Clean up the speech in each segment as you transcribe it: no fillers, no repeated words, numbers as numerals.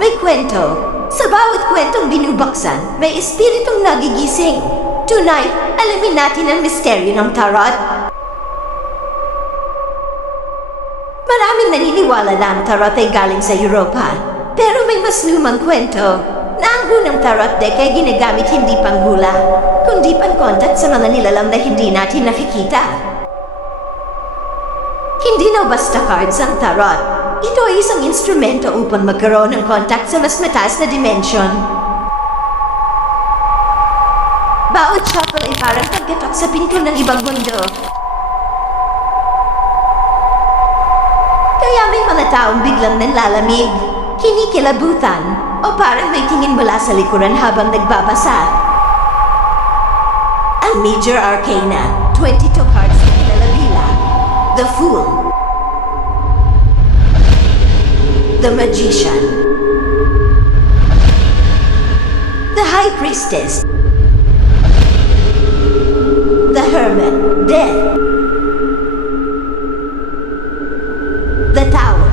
may kwento. Sa bawat kwentong binubuksan, may espiritong nagigising. Tonight, alamin natin ang misteryo ng tarot. Maraming naniniwala na ang tarot ay galing sa Europa. Pero may mas lumang kwento na ang unang tarot deck ay ginagamit hindi pang hula, kundi pang contact sa mga nilalang na hindi natin nakikita. Hindi na basta cards ang tarot. Ito ay isang instrumento upang magkaroon ng contact sa mas mataas na dimension. Bawat shuffle ay parang pagkatok sa pinto ng ibang mundo. Kaya may mga taong biglang nanlalamig, kinikilabutan, o parang may tingin mula sa likuran habang nagbabasa. Ang Major Arcana, 22 cards na kinalabila. The Fool, The Magician, The High Priestess, The Hermit, Death, The Tower.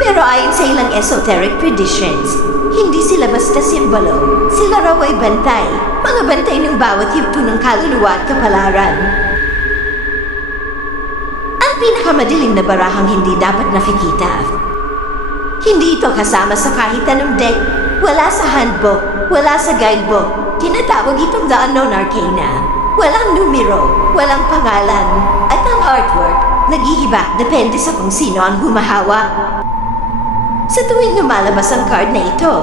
Pero ayon sa ilang esoteric traditions, hindi sila basta simbolo. Sila raw ay bantay. Mga bantay ng bawat yugto ng kaluluwa at kapalaran. Ang pinakamadilim na barahang hindi dapat nakikita. Hindi ito kasama sa kahit anong deck. Wala sa handbook, wala sa guidebook. Tinatawag itong The Unknown Arcana. Walang numero, walang pangalan. At ang artwork, nag-iiba depende sa kung sino ang humahawak. Sa tuwing lumalabas ang card na ito,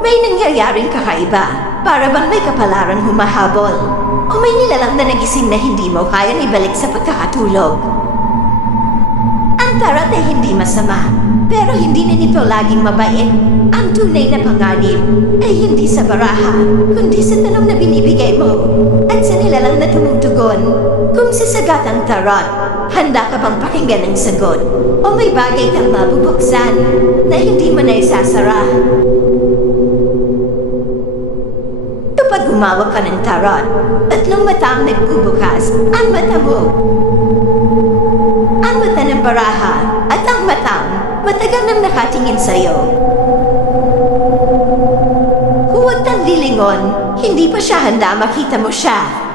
may nangyayaring kakaiba. Para bang may kapalaran humahabol. O may nilalang na nagising na hindi mo kayang ibalik sa pagkakatulog. Ang tarot ay hindi masama, pero hindi na nito laging mabait. Ang tunay na panganib ay hindi sa baraha, kundi sa tanong na binibigay mo at sa nilalang na tumutugon. Kung sasagat ang tarot, handa ka bang pakinggan ang sagot? O may bagay kang mabubuksan na hindi mo na isasara? Kapag humawak ka ng tarot, tatlong mata ang nagbubukas. Ang mata mo, ang mata ng baraha, at ang matang matagal nang nakatingin sa'yo. Huwag kang lilingon, hindi pa siya handa makita mo siya.